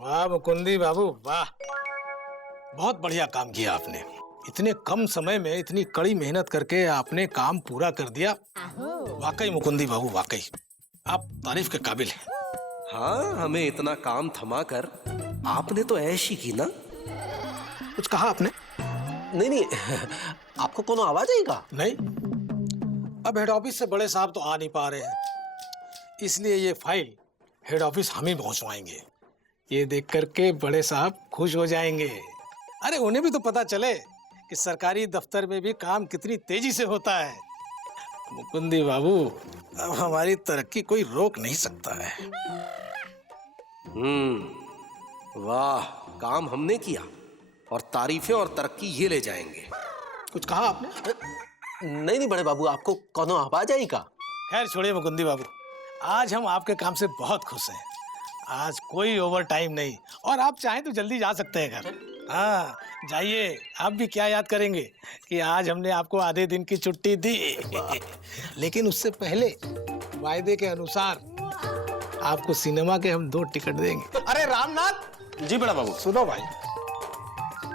वाह मुकुंदी बाबू वाह, बहुत बढ़िया काम किया आपने। इतने कम समय में इतनी कड़ी मेहनत करके आपने काम पूरा कर दिया। वाकई मुकुंदी बाबू, वाकई आप तारीफ के काबिल हैं। हाँ, हमें इतना काम थमा कर आपने तो ऐश ही की ना। कुछ कहा आपने? नहीं, आपको कोनो आवाज आएगा? नहीं, अब हेड ऑफिस से बड़े साहब तो आ नहीं पा रहे हैं, इसलिए ये फाइल हेड ऑफिस हम ही पहुंचवाएंगे। ये देख करके बड़े साहब खुश हो जाएंगे। अरे उन्हें भी तो पता चले कि सरकारी दफ्तर में भी काम कितनी तेजी से होता है। मुकुंदी बाबू, अब हमारी तरक्की कोई रोक नहीं सकता है। वाह, काम हमने किया और तारीफें और तरक्की ये ले जाएंगे। कुछ कहा आपने? नहीं बड़े बाबू, आपको कोनो आवाज आएगा? खैर छोड़िए मुकुंदी बाबू, आज हम आपके काम से बहुत खुश हैं। आज कोई ओवर टाइम नहीं, और आप चाहें तो जल्दी जा सकते हैं घर। हाँ जाइए, आप भी क्या याद करेंगे कि आज हमने आपको आधे दिन की छुट्टी दी। लेकिन उससे पहले वायदे के अनुसार आपको सिनेमा के हम 2 टिकट देंगे। अरे रामनाथ जी। बड़ा बाबू सुनो भाई,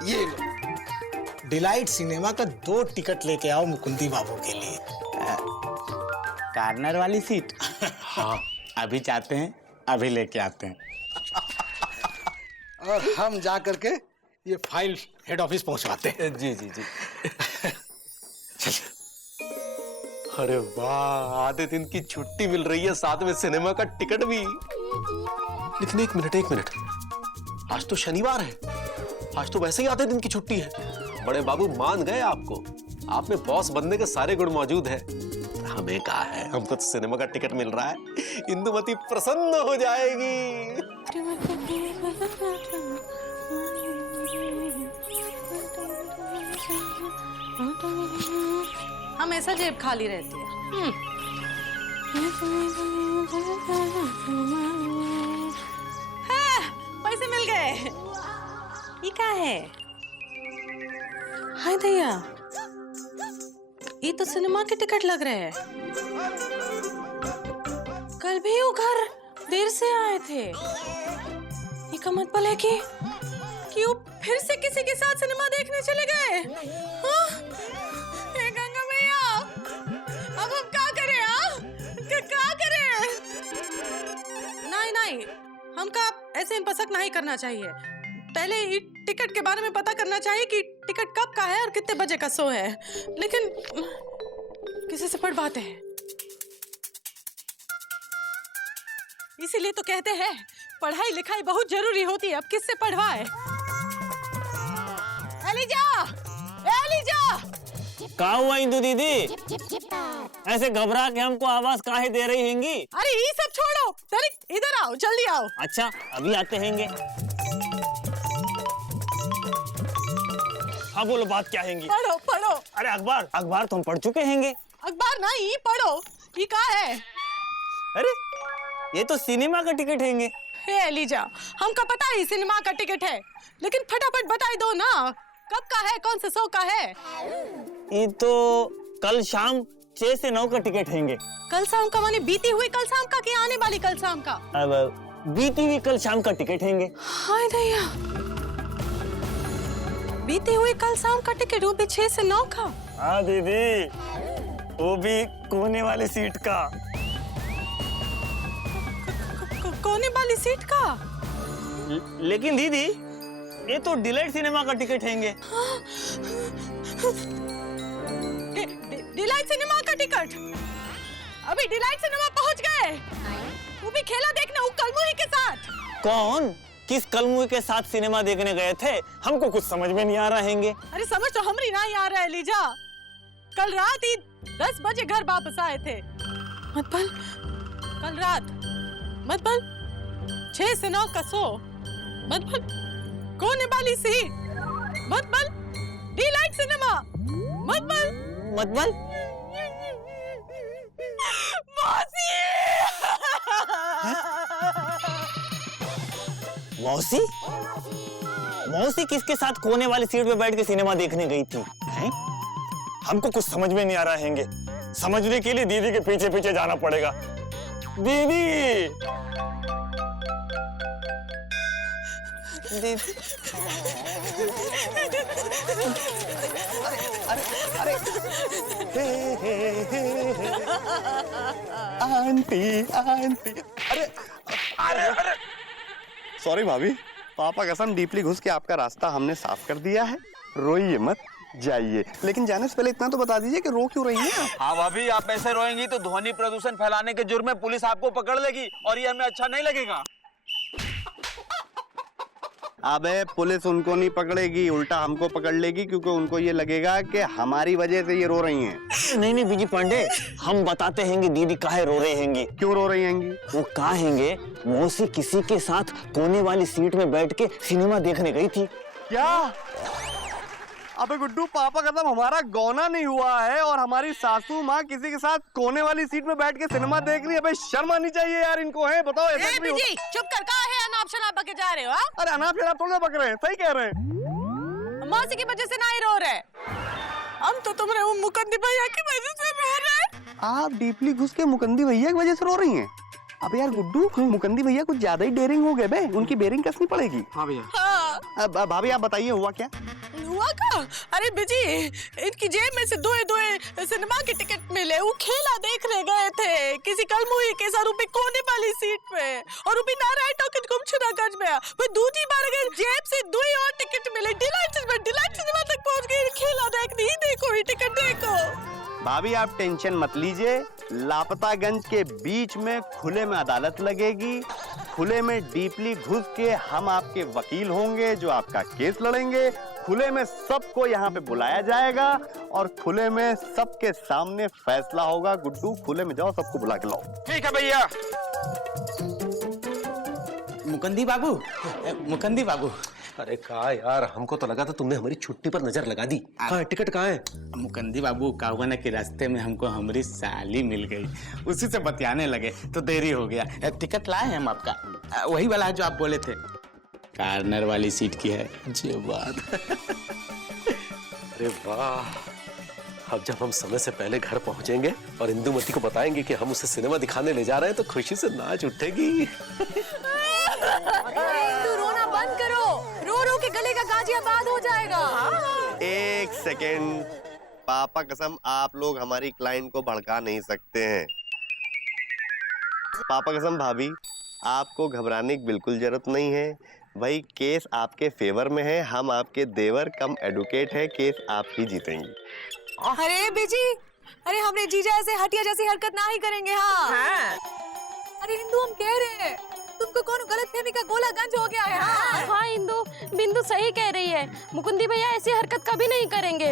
ये लो, डिलाइट सिनेमा का 2 टिकट लेके आओ मुकुंदी बाबू के लिए। कार्नर वाली सीट? हाँ, अभी चाहते हैं, अभी लेके आते हैं। और हम जा करके ये फाइल हेड ऑफिस पहुंचवाते हैं। जी। अरे वाह, आधे दिन की छुट्टी मिल रही है, साथ में सिनेमा का टिकट भी। लेकिन एक मिनट, आज तो शनिवार है, आज तो वैसे ही आधे दिन की छुट्टी है। बड़े बाबू मान गए आपको, आप में बॉस बनने के सारे गुण मौजूद है। हमें कहा है, हमको तो सिनेमा का टिकट मिल रहा है, इंदुमती प्रसन्न हो जाएगी। हमेशा जेब खाली रहती है। पैसे मिल गए। ये क्या है? हाय भैया, ये तो सिनेमा के टिकट लग रहे हैं। कल भी वो घर देर से आए थे। ये का मतलब है कि वो फिर से किसी के साथ सिनेमा देखने चले गए। गंगा भैया, अब हम क्या करें? क्या करें? नहीं, हमका ऐसे पसक नहीं करना चाहिए। पहले ही टिकट के बारे में पता करना चाहिए कि टिकट कब का है और कितने बजे का शो है। लेकिन किसी से पढ़वाते हैं, इसीलिए तो कहते हैं पढ़ाई लिखाई बहुत जरूरी होती है। अब किससे पढ़वाए? एलिजा! क्या हुआ इंदु दीदी? ऐसे घबरा के हमको आवाज काहे दे रही हैंगी? अरे ये सब छोड़ो, चलिए इधर आओ, जल्दी आओ। अच्छा, अभी आते हैंगे। हाँ बोलो, बात क्या हैंगी? पढ़ो। अरे अखबार तो हम पढ़ चुके हैंगे। अखबार नहीं, पढ़ो। ये क्या है? अरे ये तो सिनेमा का टिकट हैंगे। हे एलिजा, हमका पता है सिनेमा का टिकट है, लेकिन फटाफट बताई दो ना, कब का है, कौन से शो का है? ये तो कल शाम 6 से 9 का टिकट हैंगे। कल शाम का माने बीती हुई कल शाम का कि आने वाली कल शाम का? अब बीती हुई कल शाम का टिकट हैंगे। हाय दया, बीती हुई कल शाम का टिकट, वो भी 6 से 9 का? हाँ दीदी, वो भी कोने वाली सीट का। कोने वाली सीट का? लेकिन दीदी, ये तो डिलाइट सिनेमा का टिकट हैंगे। डिलाइट सिनेमा का टिकट? अभी डिलाइट सिनेमा पहुंच गए? वो भी खेला देखने वो कलमुही के साथ? कौन? किस कलमुही के साथ सिनेमा देखने गए थे? हमको कुछ समझ में नहीं आ रहा हैंगे। अरे समझ तो हमरी नहीं आ रहा है लीजा। कल रात ही 10 बजे घर वापस आए थे। मतलब कल रात, मतलब 6 से 9 का शो, मतलब कोने वाली सीट, मतलब डिलाइट सिनेमा, मतलब मौसी? मौसी किसके साथ कोने वाली सीट पे बैठ के सिनेमा देखने गई थी? हैं? हमको कुछ समझ में नहीं आ रहा हैंगे। समझने के लिए दीदी के पीछे पीछे जाना पड़ेगा। दीदी! आंटी आंटी, अरे सॉरी भाभी, पापा कसम डीपली घुस के आपका रास्ता हमने साफ कर दिया है। रोइए मत, जाइए। लेकिन जाने से पहले इतना तो बता दीजिए कि रो क्यों रही हैं आप? हाँ भाभी, आप ऐसे रोएंगी तो ध्वनि प्रदूषण फैलाने के जुर्म में पुलिस आपको पकड़ लेगी और ये हमें अच्छा नहीं लगेगा। अबे पुलिस उनको नहीं पकड़ेगी, उल्टा हमको पकड़ लेगी, क्योंकि उनको ये लगेगा कि हमारी वजह से ये रो रही हैं। नहीं नहीं बीजी पांडे, हम बताते हैंगे दीदी काहे रो रहे हैंगे। क्यों रो रही हैंगी? वो कहेंगे मौसी किसी के साथ कोने वाली सीट में बैठ के सिनेमा देखने गई थी। क्या? अबे गुड्डू, पापा कसम हमारा गौना नहीं हुआ है और हमारी सासू माँ किसी के साथ कोने वाली सीट में बैठ के सिनेमा देख रही है। अबे शर्म आनी चाहिए यार इनको, है बताओ ऐसा भी बिजी, चुप कर, कहाँ है अनाप शनाप बके जा रहे हो? हाँ? अरे अनाप शनाप थोड़ा बक रहे हैं, सही कह रहे हैं। मौसी की वजह से नहीं रो रहे, हम तो तुम्हारे वो मुकद्दी भैया की वजह से रो रहे। आप डीपली घुस के मुकंदी भैया की वजह से रो रही हैं? अबे यार गुड्डू, मुकंदी भैया कुछ ज्यादा ही डेयरिंग हो गए बे, उनकी बेरिंग कसनी पड़ेगी। हाँ भैया। हाँ। अब भाभी आप बताइए हुआ क्या? हुआ का? अरे बिजी, इनकी जेब में से दो सिनेमा के टिकट मिले, वो खेला देखने गए थे किसी कलमुही के साथ ऊपर कोने वाली सीट पे, और ऊपर नारायण टॉकीज गुमशुदागंज में। वो दूसरी बार अगर जेब से दो और टिकट मिले, डिलाइट सिनेमा तक पहुंच गए खेला देखने। ही देखो, ही टिकट देखो। भाभी आप टेंशन मत लीजिए, लापतागंज के बीच में खुले में अदालत लगेगी। खुले में डीपली घुस के हम आपके वकील होंगे जो आपका केस लड़ेंगे। खुले में सबको यहाँ पे बुलाया जाएगा और खुले में सबके सामने फैसला होगा। गुड्डू खुले में जाओ, सबको बुला के लाओ। ठीक है भैया। मुकंदी बाबू, मुकंदी बाबू। अरे कहा यार, हमको तो लगा था तुमने हमारी छुट्टी पर नजर लगा दी। कहाँ है टिकट, कहाँ है? मुकंदी बाबू, कावना के रास्ते में हमको हमारी साली मिल गई, उसी से बतियाने लगे तो देरी हो गया। टिकट लाए हैं हम आपका, वही वाला है जो आप बोले थे, कार्नर वाली सीट की है। जी बात। अरे वाह, अब जब हम समय से पहले घर पहुंचेंगे और इंदुमती को बताएंगे कि हम उसे सिनेमा दिखाने ले जा रहे हैं तो खुशी से नाच उठेगी। इंदु, रोना बंद करो, रो रो के गले का गाजियाबाद हो जाएगा। एक सेकेंड, पापा कसम आप लोग हमारी क्लाइंट को भड़का नहीं सकते हैं। पापा कसम भाभी, आपको घबराने की बिल्कुल जरूरत नहीं है भाई। केस आपके फेवर में है, हम आपके देवर कम एडवोकेट है, केस आप ही जीतेंगी। अरे बिजी, अरे हमने जीजा ऐसे हटिया जैसी हरकत ना ही करेंगे। हाँ। अरे हिंदू, हम कह रहे हैं तुमको कौन गलतफहमी का गोला गंज हो गया है। हाँ इंदु, बिंदु सही कह रही है, मुकुंदी भैया ऐसी हरकत कभी नहीं करेंगे।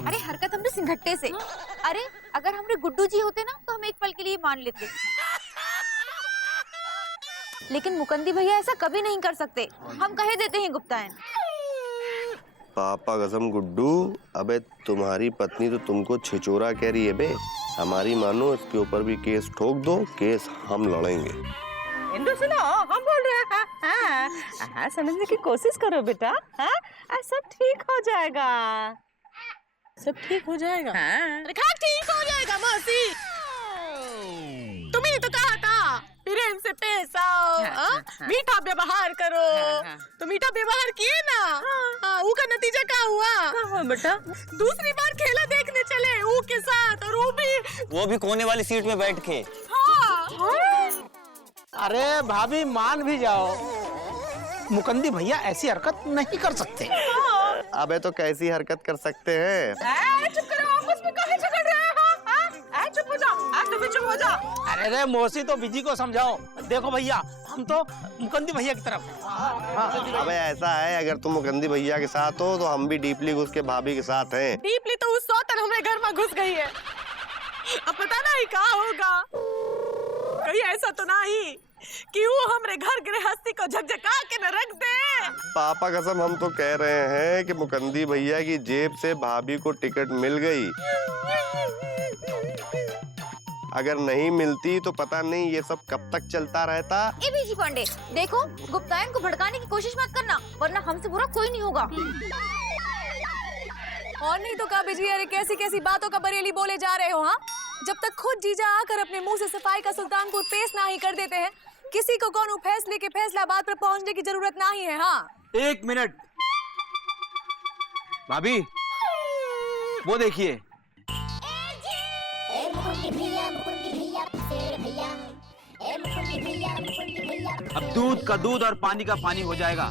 अरे हरकत हमने सिंघट्टे से। अरे अगर हमरे गुड्डू जी होते ना तो हम एक पल के लिए मान लेते, लेकिन मुकंदी भैया ऐसा कभी नहीं कर सकते। हम कह देते हैं गुप्तायन। पापा कसम गुड्डू, अबे तुम्हारी पत्नी तो तुमको छिचोरा कह रही है बे। हमारी मानो, इसके ऊपर भी केस ठोक दो, केस हम लड़ेंगे। इंदु सुनो, हम बोल रहे हैं। हाँ, हाँ, समझने की कोशिश करो बेटा। हाँ, सब ठीक हो जाएगा, सब ठीक हो जाएगा। हाँ, ठीक हो जाएगा मौसी। तुम्हें तो कहा था प्रेम से पेश आओ, मीठा व्यवहार करो। तो मीठा व्यवहार किए ना, ऊ का नतीजा क्या हुआ बेटा? दूसरी बार खेला देखने चले ऊ के साथ, और वो भी कोने वाली सीट में बैठ के। अरे भाभी मान भी जाओ, मुकंदी भैया ऐसी हरकत नहीं कर सकते। अबे तो कैसी हरकत कर सकते हैं? चुप करो, आपस में काहे झगड़ रहे हो? चुप हो जाओ, आप तो भी चुप हो जाओ। अरे मौसी तो बिजी को समझाओ। देखो भैया, हम तो मुकंदी भैया की तरफ। अबे ऐसा है, अगर तुम मुकंदी भैया के साथ हो तो हम भी डीपली घुस के भाभी के साथ हैं। डीपली तो उस सौतन हमारे घर में घुस गई है, अब पता नहीं क्या होगा। कहीं ऐसा तो नहीं कि वो हमारे घर गृहस्थी को झकझका के न रख दे। पापा कसम हम तो कह रहे हैं कि मुकंदी भैया की जेब से भाभी को टिकट मिल गई। अगर नहीं मिलती तो पता नहीं ये सब कब तक चलता रहता। ए बीजी पांडे, देखो गुप्तायन को भड़काने की कोशिश मत करना, वरना हमसे बुरा कोई नहीं होगा। और नहीं तो क्या बिजी, अरे कैसी कैसी बातों का बरेली बोले जा रहे हो। हाँ, जब तक खुद जीजा आकर अपने मुंह से सफाई का सुल्तानपुर पेश ना ही कर देते हैं, किसी को कौन फैसले के फैसलाबाद पर पहुंचने की जरूरत नहीं है। हाँ 1 मिनट भाभी, वो देखिए। अब दूध का दूध और पानी का पानी हो जाएगा।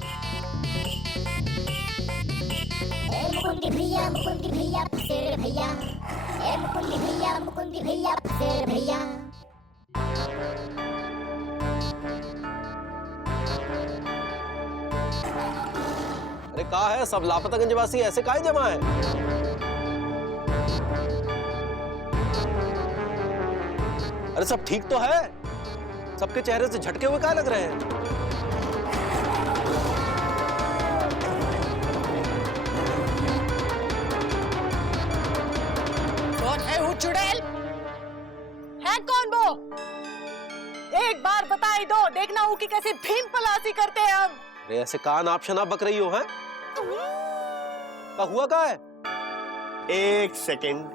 अरे कहा है सब लापतागंज वासी ऐसे काहे जमा है? अरे सब ठीक तो है? सबके चेहरे से झटके हुए काहे लग रहे हैं? कौन है वो चुड़ैल? है कौन वो? एक बार बताई दो, देखना हूँ कि कैसे भीम पलासी करते हैं हम। अरे ऐसे कान आप शनाब बक रही हो हैं? का हुआ का है? एक सेकेंड,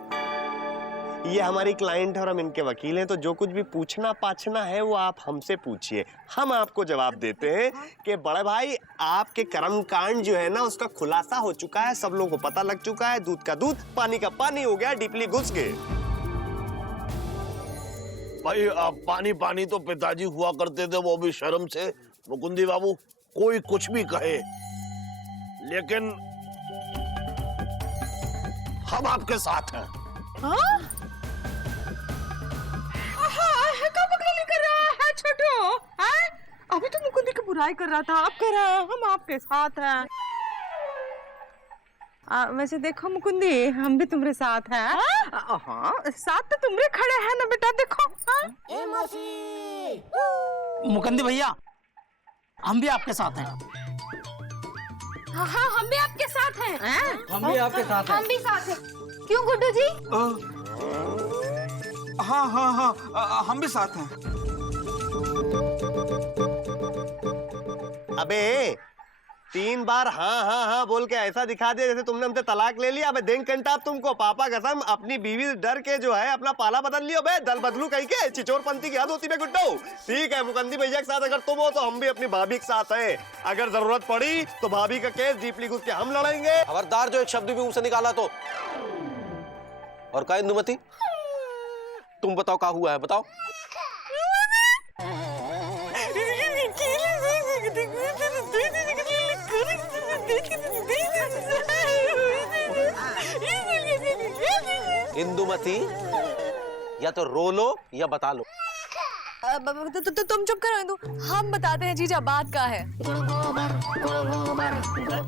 ये हमारी क्लाइंट है और हम इनके वकील हैं, तो जो कुछ भी पूछना पाछना है वो आप हमसे पूछिए, हम आपको जवाब देते हैं कि बड़े भाई आपके कर्म कांड जो है ना उसका खुलासा हो चुका है, सब लोगों को पता लग चुका है, दूध का दूध पानी का पानी हो गया, डीपली घुस गए। भाई आप पानी पानी तो पिताजी हुआ करते थे, वो भी शर्म से। मुकुंदी बाबू कोई कुछ भी कहे, लेकिन हम आपके साथ हैं। हाँ? कब बकराली कर रहा है छोटू? हैं? अभी तो मुकुंदी की बुराई कर रहा था, आप कह रहे हैं हम आपके साथ हैं। वैसे देखो मुकुंदी, हम भी तुम्हारे साथ हैं। हाँ, साथ तो तुम्हारे खड़े हैं ना बेटा, देखो। मुकुंदी भैया, हम भी आपके साथ हैं। हाँ हम भी आपके साथ हैं। हम भी आपके साथ हैं। हम भी साथ हैं। क्यों गुड्डू जी? हाँ हाँ हाँ, हम भी साथ हैं। अबे 3 बार हाँ हाँ हाँ बोल के ऐसा दिखा दिया जैसे तुमने हमसे तलाक ले लिया। अबे देख कंटाप तुमको, पापा कसम अपनी बीवी डर के जो है अपना पाला बदल लियो। बे दल बदलू कहीं के चिचोरपंथी की याद होती है गुड्डो। ठीक है मुकुंदी भैया के साथ अगर तुम हो तो हम भी अपनी भाभी के साथ हैं। अगर जरूरत पड़ी तो भाभी का केस डीपली घुस के हम लड़ेंगे। खबरदार जो एक शब्द भी मुंह से निकाला तो। और का इंदुमती, तुम बताओ क्या हुआ है, बताओ। इंदुमती या तो रो लो या बता लो। तुम चुप करो इंदु, हम बताते हैं जीजा बात का है।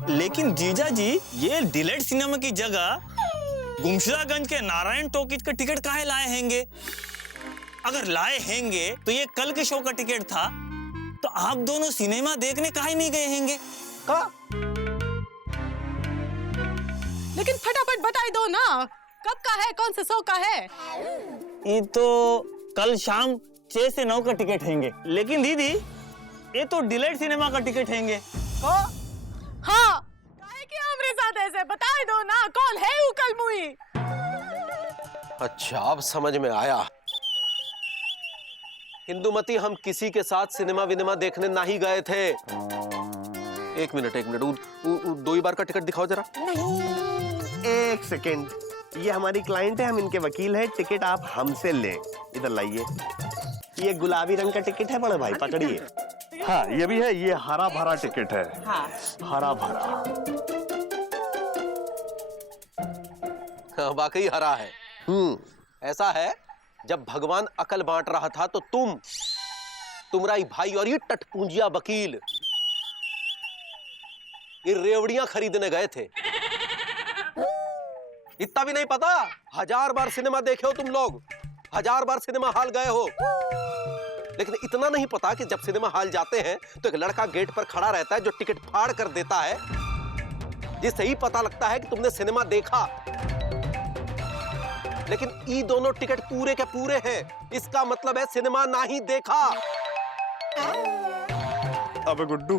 लेकिन जीजा जी, ये डिलेट सिनेमा की जगह गुमशुदागंज के नारायण टॉकीज का टिकट काहे लाए हैंगे? अगर लाए हैंगे तो ये कल के शो का टिकट था, तो आप दोनों सिनेमा देखने काहे नहीं गए हैंगे? का? लेकिन फटाफट बताई दो ना, कब का है, कौन से शो का है? ये तो कल शाम 6 से 9 का टिकट हैंगे। लेकिन दीदी, ये तो डिलेट सिनेमा का टिकट हैंगे। हाँ, काहे कि हमारे साथ ऐसे बताई दो ना, कौन है वो कल मुई? अच्छा अब समझ में आया। इंदुमती, हम किसी के साथ सिनेमा विनेमा देखने ना ही गए थे। एक मिनट, दो ही बार का टिकट दिखाओ जरा। एक सेकेंड, ये हमारी क्लाइंट है, हम इनके वकील हैं, टिकट आप हमसे लें। इधर लाइए, ये गुलाबी रंग का टिकट है बड़े भाई, पकड़िए। हाँ ये भी है, ये हरा भरा टिकट है। हाँ। हरा भरा। हाँ, वाकई हरा है। ऐसा है, जब भगवान अकल बांट रहा था तो तुम्हारा भाई और ये टटपूंजिया वकील ये रेवड़ियां खरीदने गए थे। इतना भी नहीं पता, 1000 बार सिनेमा देखे हो तुम लोग, 1000 बार सिनेमा हॉल गए हो, लेकिन इतना नहीं पता कि जब सिनेमा हॉल जाते हैं तो एक लड़का गेट पर खड़ा रहता है जो टिकट फाड़ कर देता है, जिससे ही पता लगता है कि तुमने सिनेमा देखा। लेकिन ये दोनों टिकट पूरे के पूरे हैं, इसका मतलब है सिनेमा ना ही देखा। अबे गुड्डू,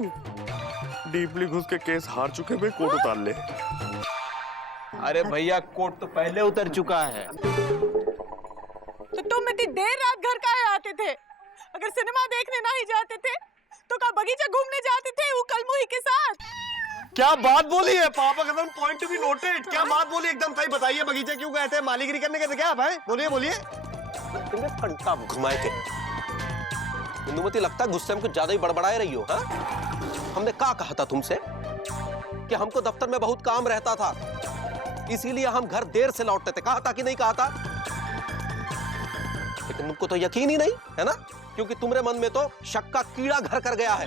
डीपली घुस के केस हार चुके, मैं कोर्ट उतार ले। अरे भैया, कोर्ट तो पहले उतर चुका है। तो तुम इतनी देर रात घर काहे आते थे? अगर सिनेमा देखने नहीं जाते थे तो क्या बगीचा घूमने जाते थे वो कलमुही के साथ? क्या बात बोली है पापा कसम, पॉइंट टू बी नोटेड। क्या बात बोली, एकदम सही बताइए। बगीचे क्यों गए थे? मालीगिरी करने गए थे क्या भाई? बोलिए बोलिए। तुमने फंटा घुमाए के इंदुमती, लगता है गुस्से में कुछ ज्यादा ही बड़बड़ाए रही हो। हाँ, हमने क्या कहा था तुमसे कि हमको दफ्तर में बहुत काम रहता था, इसीलिए हम घर देर से लौटते थे। कहा था कि नहीं कहा था? लेकिन तुमको तो यकीन ही नहीं है ना, क्योंकि तुम्हारे मन में तो शक का कीड़ा घर कर गया है।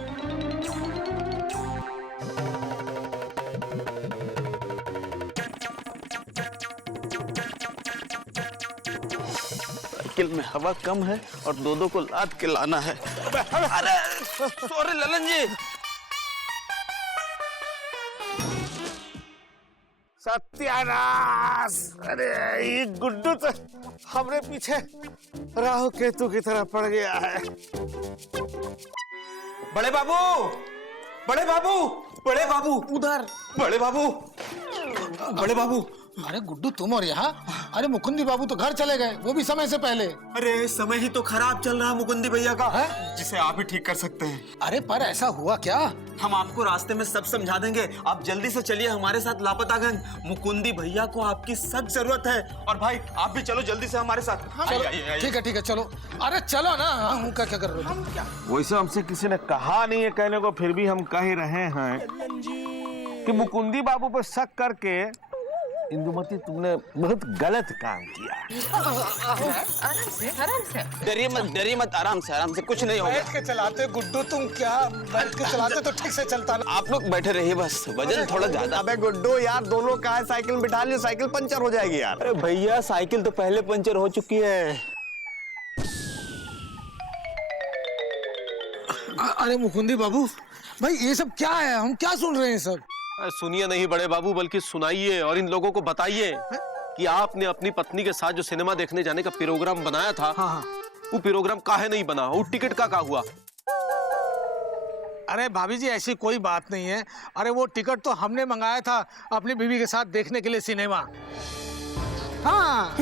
साइकिल में हवा कम है और दो को लाद के लाना है। अरे सॉरी ललन जी। सत्यानाश! अरे ये गुड्डू तो हमरे पीछे राहु केतु की तरह पड़ गया है। बड़े बाबू, बड़े बाबू, बड़े बाबू, उधर बड़े बाबू, बड़े बाबू। अरे गुड्डू, तुम और यहाँ? अरे मुकुंदी बाबू तो घर चले गए, वो भी समय से पहले। अरे समय ही तो खराब चल रहा मुकुंदी भैया का है, जिसे आप ही ठीक कर सकते हैं। अरे पर ऐसा हुआ क्या? हम आपको रास्ते में सब समझा देंगे, आप जल्दी से चलिए हमारे साथ लापतागंज। मुकुंदी भैया को आपकी सख्त जरूरत है। और भाई आप भी चलो जल्दी से हमारे साथ। ठीक है चलो। अरे चलो ना, हम क्या कर रहे हो? वैसे हमसे किसी ने कहा नहीं है कहने को, फिर भी हम कह ही रहे हैं कि मुकुंदी बाबू पर शक करके इंदुमती तुमने बहुत गलत काम किया। आराम से डरिए मत, आराम से कुछ नहीं होगा। बैठ के चलाते गुड्डू, तुम क्या बैठ के चलाते तो ठीक से चलता ना। आप लोग बैठे रहिए, बस वजन थोड़ा ज्यादा। अबे गुड्डू यार, दोनों का है, साइकिल में बिठा लियो, साइकिल पंचर हो जाएगी यार। अरे भैया साइकिल तो पहले पंचर हो चुकी है। अरे मुकुंदी बाबू भाई, ये सब क्या है? हम क्या सुन रहे हैं सब? सुनिए नहीं बड़े बाबू, बल्कि सुनाइए और इन लोगों को बताइए कि आपने अपनी पत्नी के साथ जो सिनेमा देखने जाने का प्रोग्राम बनाया था, हाँ। वो प्रोग्राम काहे नहीं बना? वो टिकट का हुआ? अरे भाभी जी, ऐसी कोई बात नहीं है। अरे वो टिकट तो हमने मंगाया था अपनी बीवी के साथ देखने के लिए सिनेमा। हाँ।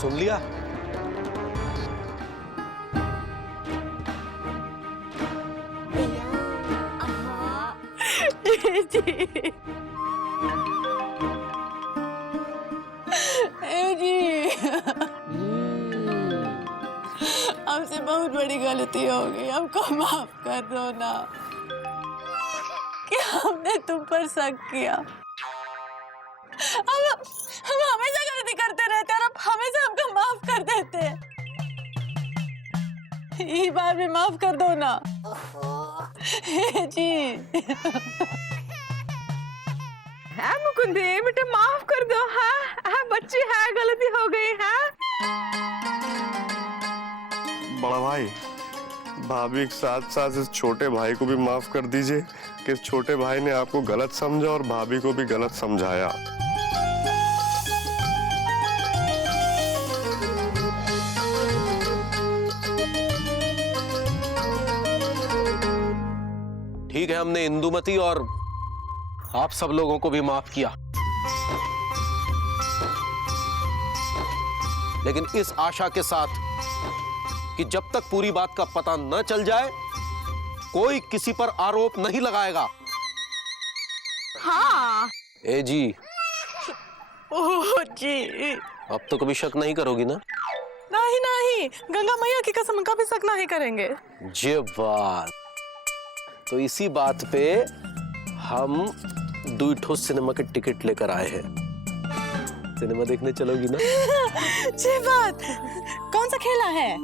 सुन लिया? जी हमसे बहुत बड़ी गलती हो गई, हमको माफ कर दो ना कि हमने तुम पर शक किया। हम हमेशा गलती करते रहते और अब हमेशा हमको माफ कर देते। ये बार भी माफ कर दो ना जी। हाँ मुकुंदी बेटा, माफ कर दो। हाँ बच्ची, हाँ गलती हो गई। हाँ बड़ा भाई, भाभी के साथ साथ इस छोटे भाई को भी माफ कर दीजिए कि इस छोटे भाई ने आपको गलत समझा और भाभी को भी गलत समझाया। ठीक है, हमने इंदुमती और आप सब लोगों को भी माफ किया, लेकिन इस आशा के साथ कि जब तक पूरी बात का पता न चल जाए कोई किसी पर आरोप नहीं लगाएगा। हाँ ए जी, ओह जी, अब तो कभी शक नहीं करोगी ना? नहीं नहीं, गंगा मैया की कसम, कभी शक नहीं करेंगे। ये बात तो इसी बात पे हम 2 सिनेमा के टिकट लेकर आए हैं। सिनेमा देखने चलोगी ना? ये बात, कौन सा खेला है?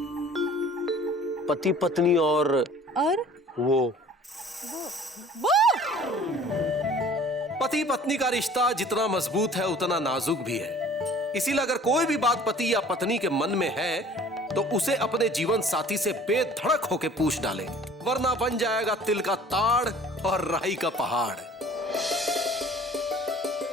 पति पत्नी और वो पति पत्नी का रिश्ता जितना मजबूत है उतना नाजुक भी है। इसीलिए अगर कोई भी बात पति या पत्नी के मन में है तो उसे अपने जीवन साथी से बेधड़क होके पूछ डाले, वरना बन जाएगा तिल का ताड़ और राई का पहाड़।